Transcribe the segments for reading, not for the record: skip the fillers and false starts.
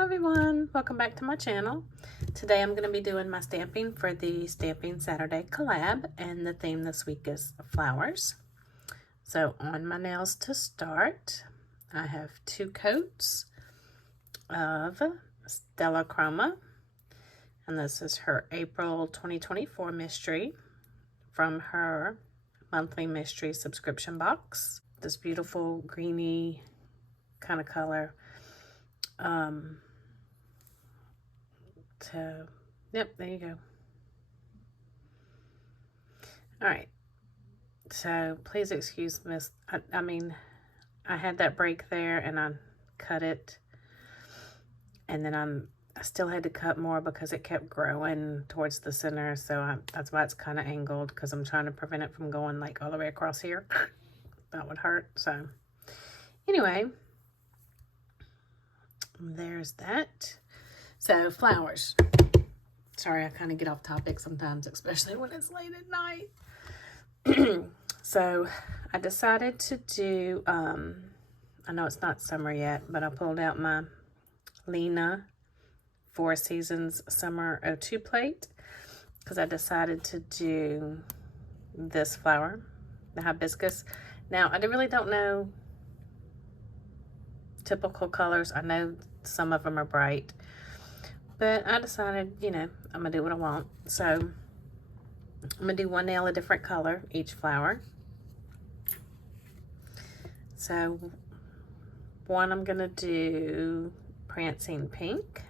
Hi everyone, welcome back to my channel. Today I'm going to be doing my stamping for the Stamping Saturday Collab, and the theme this week is flowers. So on my nails to start, I have 2 coats of Stella Chroma, and this is her April 2024 mystery from her monthly mystery subscription box. This beautiful greeny kind of color. Yep, there you go. All right, so please excuse this. I mean, I had that break there and I cut it, and then I still had to cut more because it kept growing towards the center, so that's why it's kind of angled, because I'm trying to prevent it from going like all the way across here. That would hurt. So anyway, there's that. So flowers. Sorry, I kind of get off topic sometimes, especially when it's late at night. So I decided to do, I know it's not summer yet, but I pulled out my Lina 4 Seasons Summer 02 plate because I decided to do this flower, the hibiscus. Now, I really don't know typical colors. I know some of them are bright, but I decided, you know, I'm going to do what I want. So I'm going to do one nail a different color, each flower. So one, I'm going to do Prancing Pink.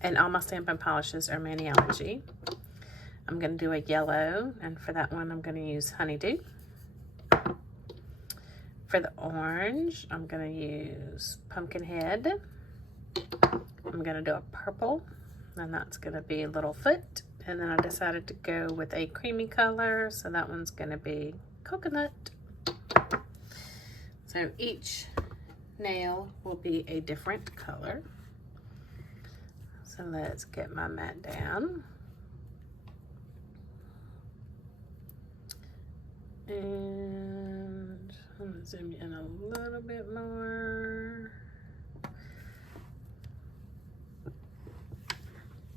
And all my stamping polishes are Maniology. I'm going to do a yellow, and for that one, I'm going to use Honeydew. For the orange, I'm going to use Pumpkinhead. I'm going to do a purple, and that's going to be Littlefoot. And then I decided to go with a creamy color, so that one's going to be Coconut. So each nail will be a different color. So let's get my mat down. And I'm going to zoom in a little bit more.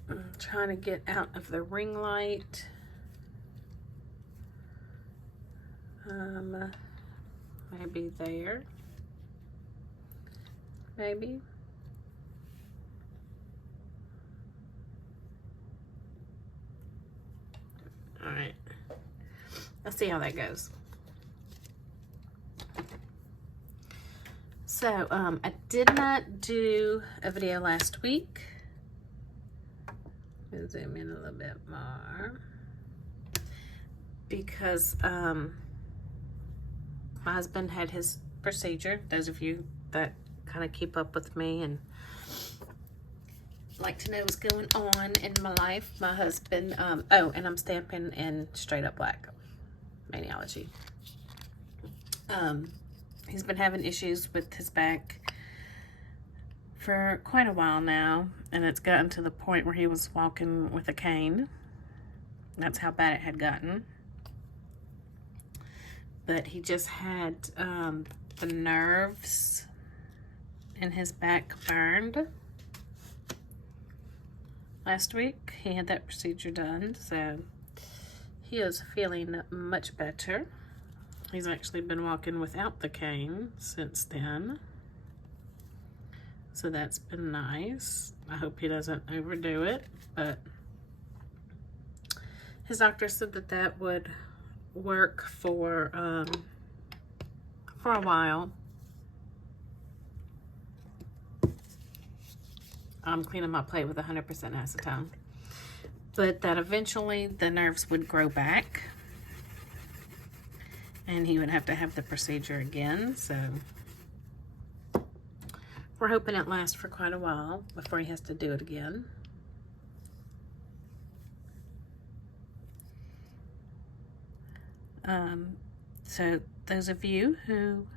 I'm trying to get out of the ring light. Maybe there. Maybe. All right. Let's see how that goes. So, I did not do a video last week. Let's zoom in a little bit more. Because, my husband had his procedure. Those of you that kind of keep up with me and like to know what's going on in my life, my husband, oh, and I'm stamping in straight up black, Maniology. He's been having issues with his back for quite a while now, and it's gotten to the point where he was walking with a cane. That's how bad it had gotten. But he just had the nerves in his back burned last week. He had that procedure done, so he is feeling much better. He's actually been walking without the cane since then, so that's been nice. I hope he doesn't overdo it, but his doctor said that that would work for a while. I'm cleaning my plate with 100% acetone, but that eventually the nerves would grow back and he would have to have the procedure again. So we're hoping it lasts for quite a while before he has to do it again. So those of you who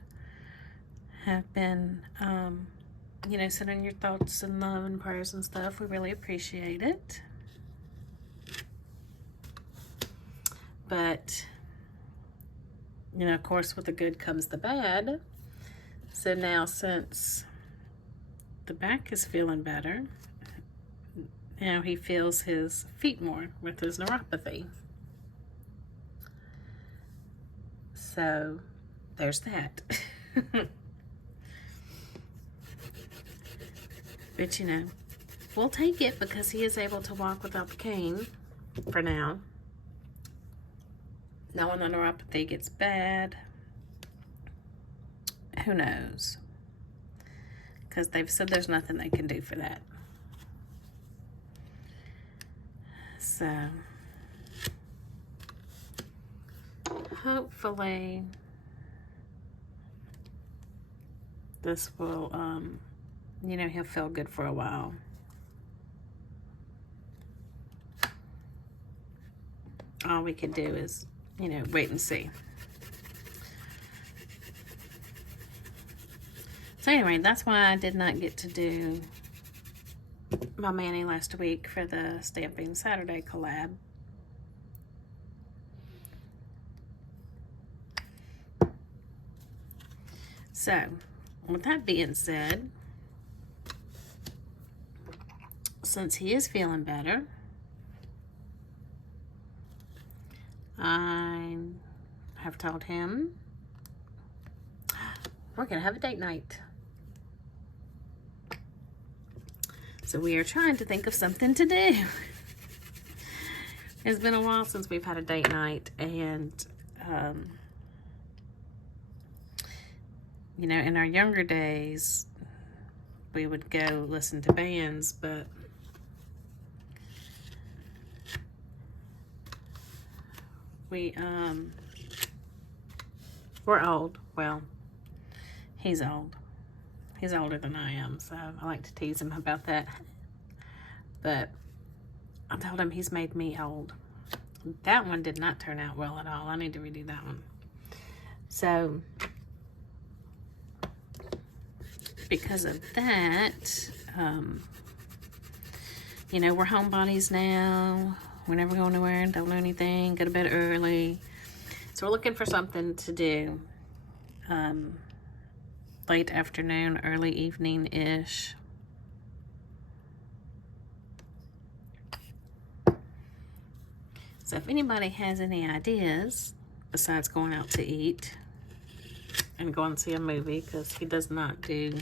have been, you know, sending your thoughts and love and prayers and stuff, we really appreciate it. But, you know, of course, with the good comes the bad. So now, since the back is feeling better. Now he feels his feet more with his neuropathy. So there's that. But you know, we'll take it because he is able to walk without the cane for now. Now when the neuropathy gets bad, who knows? Because they've said there's nothing they can do for that. So hopefully this will, you know, he'll feel good for a while. All we can do is, you know, wait and see. So anyway, that's why I did not get to do my mani last week for the Stamping Saturday collab. So, with that being said, since he is feeling better, I have told him we're gonna have a date night. So we are trying to think of something to do. It's been a while since we've had a date night, and you know, in our younger days, we would go listen to bands, but we're old. Well, he's old. He's older than I am, so I like to tease him about that. But I told him he's made me old. That one did not turn out well at all. I need to redo that one. So, because of that, you know, we're homebodies now. We're never going nowhere, don't do anything, go to bed early. So we're looking for something to do. Late afternoon, early evening-ish. So if anybody has any ideas, besides going out to eat and go and see a movie, because he does not do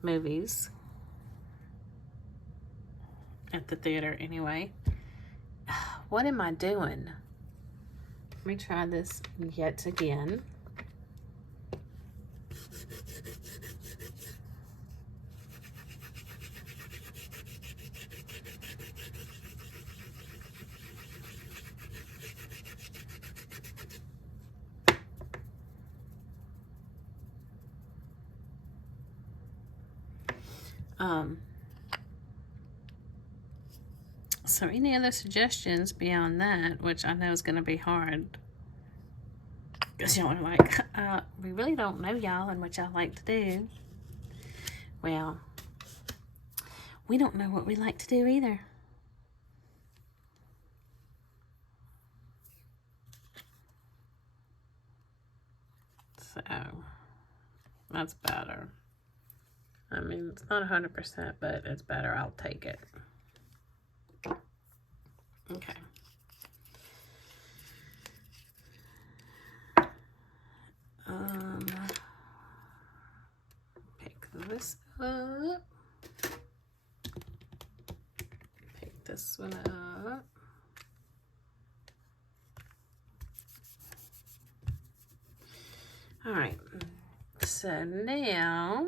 movies at the theater anyway. What am I doing? Let me try this yet again. So any other suggestions beyond that, which I know is going to be hard, because y'all are like, we really don't know y'all and what y'all like to do. Well, we don't know what we like to do either. So, that's better. I mean, it's not 100%, but it's better. I'll take it. Okay. Pick this up. Pick this one up. All right. So now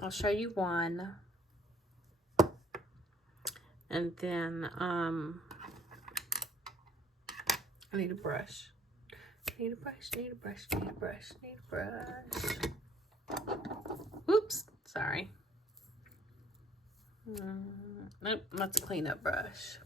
I'll show you one, and then I need a brush. Need a brush, need a brush, need a brush, need a brush. Oops, sorry. Nope, that's a cleanup brush.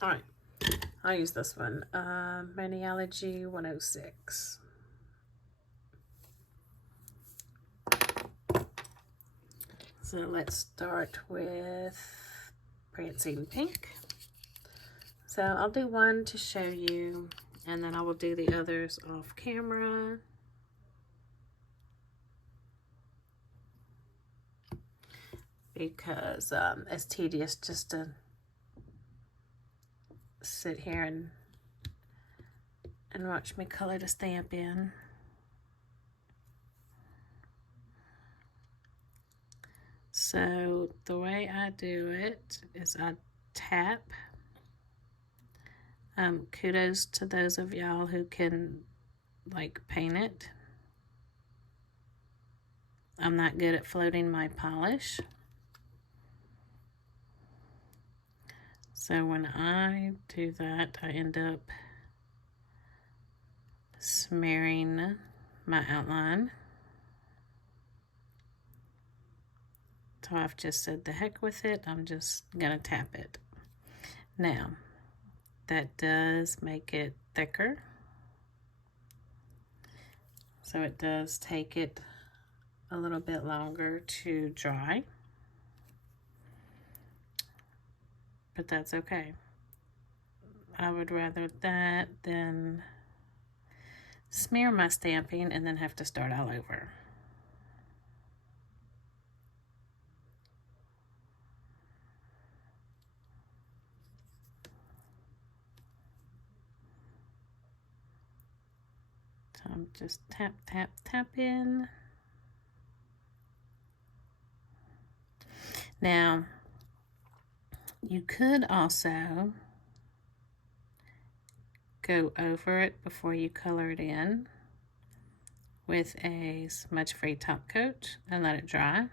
All right, I'll use this one, Maniology 106. So let's start with Prancing Pink. So I'll do one to show you, and then I will do the others off camera. Because it's tedious just to sit here and watch me color the stamp in. So the way I do it is I tap. Kudos to those of y'all who can like paint it. I'm not good at floating my polish. So when I do that, I end up smearing my outline. So I've just said the heck with it, I'm just gonna tap it. Now, that does make it thicker. So it does take it a little bit longer to dry. But that's okay. I would rather that than smear my stamping and then have to start all over. So I'm just tap, tap, tap in. Now, you could also go over it before you color it in with a smudge-free top coat and let it dry.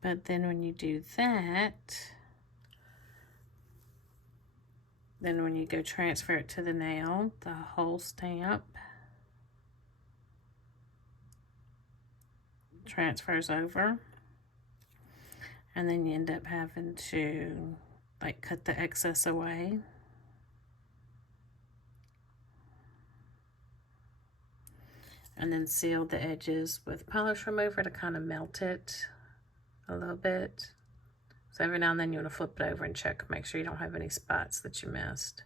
But then when you do that, then when you go transfer it to the nail, the whole stamp transfers over. And then you end up having to like cut the excess away. And then seal the edges with polish remover to kind of melt it a little bit. So every now and then you want to flip it over and check, make sure you don't have any spots that you missed.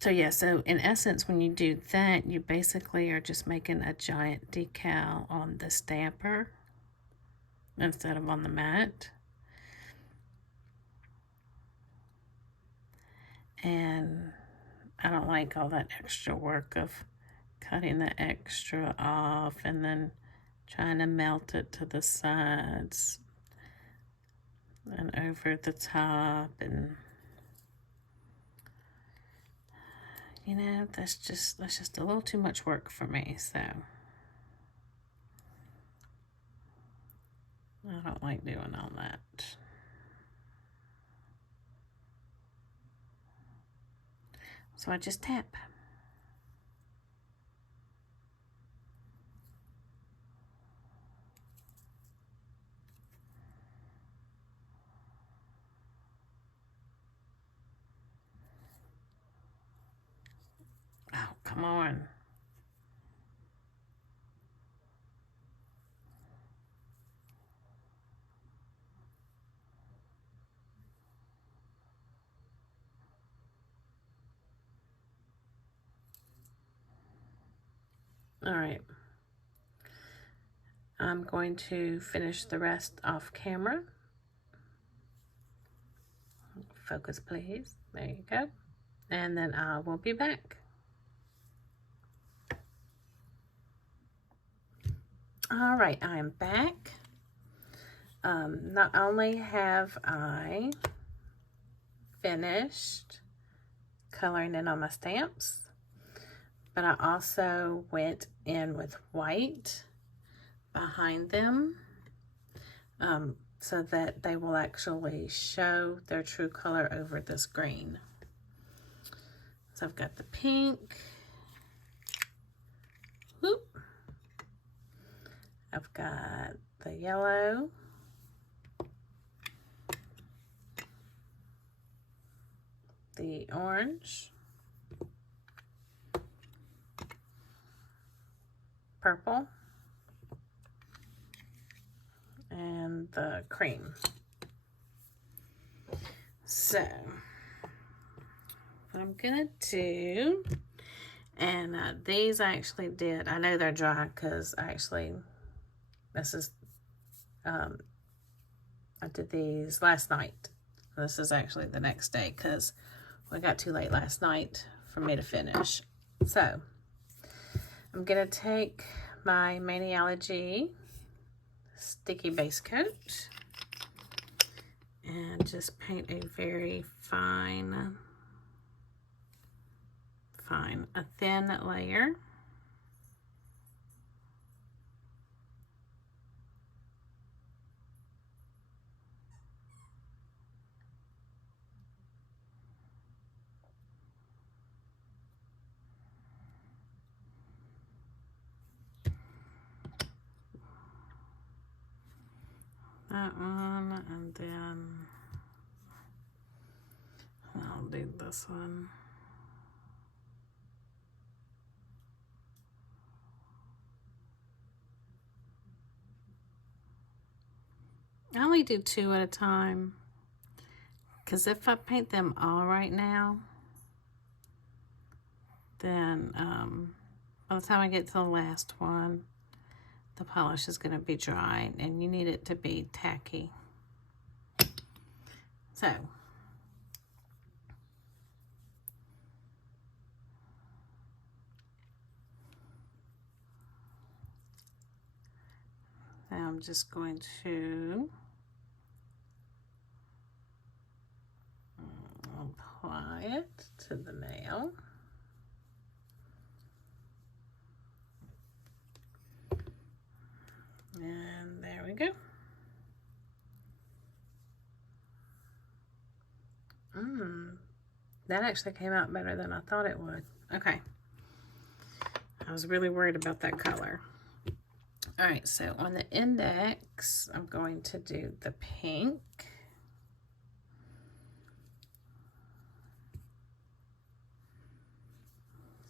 So yeah, so in essence, when you do that, you basically are just making a giant decal on the stamper instead of on the mat. And I don't like all that extra work of cutting the extra off and then trying to melt it to the sides and over the top, and you know, that's just a little too much work for me, so I don't like doing all that. So I just tap. Oh, come on. All right. I'm going to finish the rest off camera. Focus, please. There you go. And then I will be back. All right, I am back. Not only have I finished coloring in on my stamps, but I also went in with white behind them so that they will actually show their true color over this green. So I've got the pink, whoop, I've got the yellow, the orange, purple, and the cream. So what I'm gonna do, and these I actually did, I know they're dry because this is I did these last night. This is actually the next day because we got too late last night for me to finish. So I'm gonna take my Maniology sticky base coat and just paint a very a thin layer. That one, and then I'll do this one. I only do 2 at a time because if I paint them all right now, then by the time I get to the last one, the polish is going to be dry and you need it to be tacky. So now I'm just going to apply it to the nail. And there we go. That actually came out better than I thought it would. Okay. I was really worried about that color. All right, so on the index, I'm going to do the pink.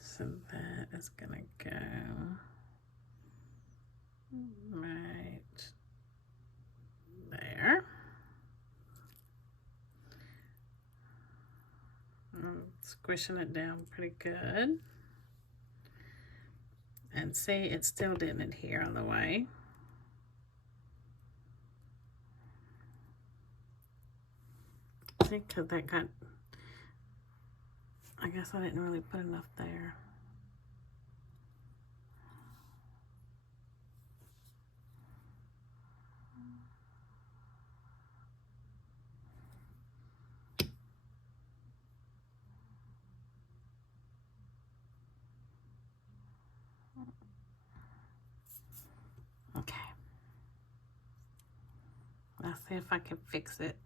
So that is gonna go right there. I'm squishing it down pretty good. And see, it still didn't adhere on the way. I think because that got, I guess I didn't really put enough there. Okay. Let's see if I can fix it.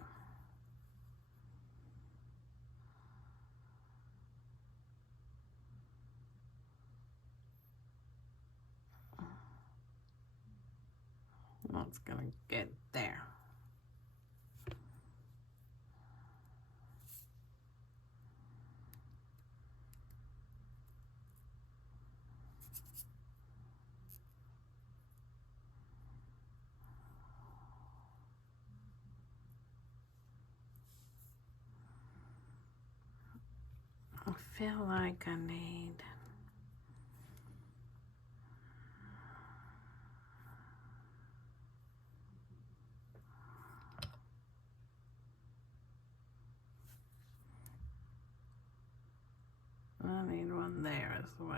It's gonna get there. I feel like I need one there as well.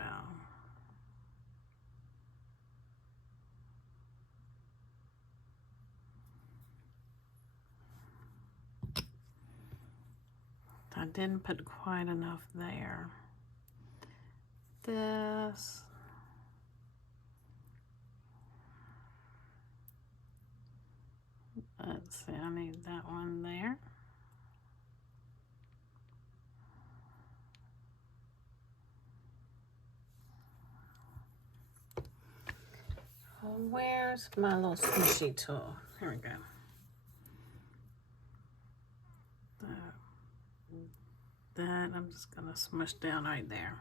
I didn't put quite enough there. This. Let's see, I need that one there. where's my little squishy tool? Here we go. That I'm just gonna smush down right there.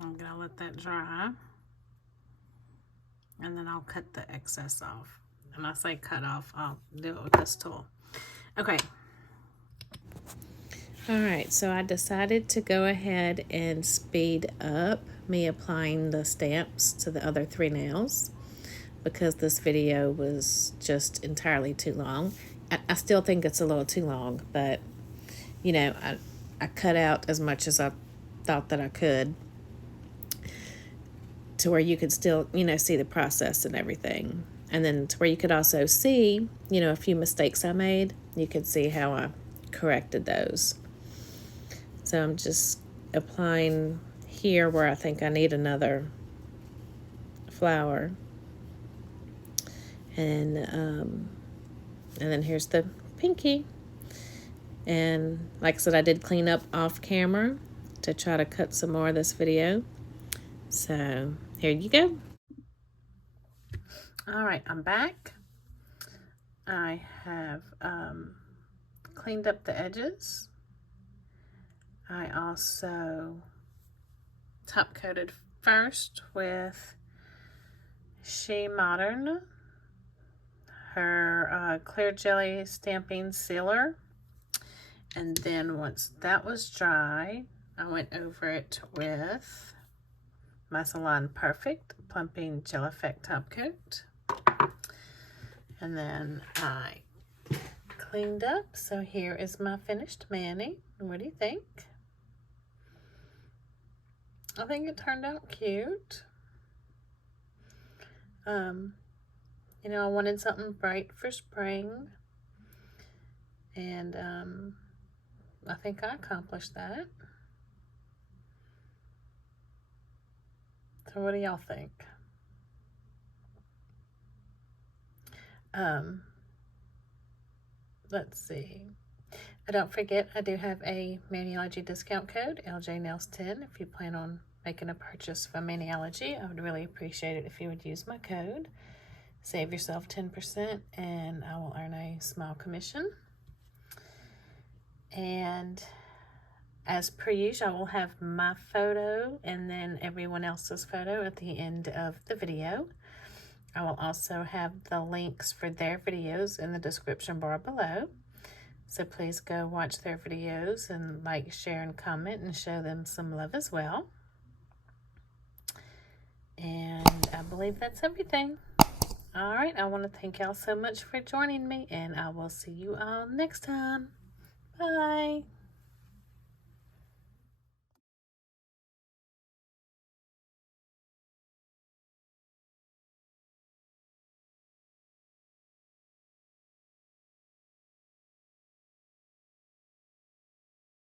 I'm gonna let that dry, and then I'll cut the excess off. And I say cut off, I'll do it with this tool. Okay. Alright, so I decided to go ahead and speed up me applying the stamps to the other 3 nails because this video was just entirely too long. I still think it's a little too long, but you know, I cut out as much as I thought that I could to where you could still, you know, see the process and everything. And then to where you could also see, you know, a few mistakes I made. You could see how I corrected those. So I'm just applying here where I think I need another flower. And then here's the pinky. And like I said, I did clean up off camera to try to cut some more of this video. So here you go. All right, I'm back. I have cleaned up the edges. I also top coated first with Shemodern, her clear jelly stamping sealer. And then once that was dry, I went over it with my Salon Perfect Plumping Gel Effect Top Coat. And then I cleaned up. So here is my finished mani. What do you think? I think it turned out cute. You know, I wanted something bright for spring. And I think I accomplished that. So what do y'all think? Let's see. Don't forget, I do have a Maniology discount code, LJNails10. If you plan on making a purchase from Maniology, I would really appreciate it if you would use my code. Save yourself 10% and I will earn a small commission. And as per usual, I will have my photo and then everyone else's photo at the end of the video. I will also have the links for their videos in the description bar below. So please go watch their videos and like, share, and comment and show them some love as well. And I believe that's everything. All right, I want to thank y'all so much for joining me, and I will see you all next time. Bye.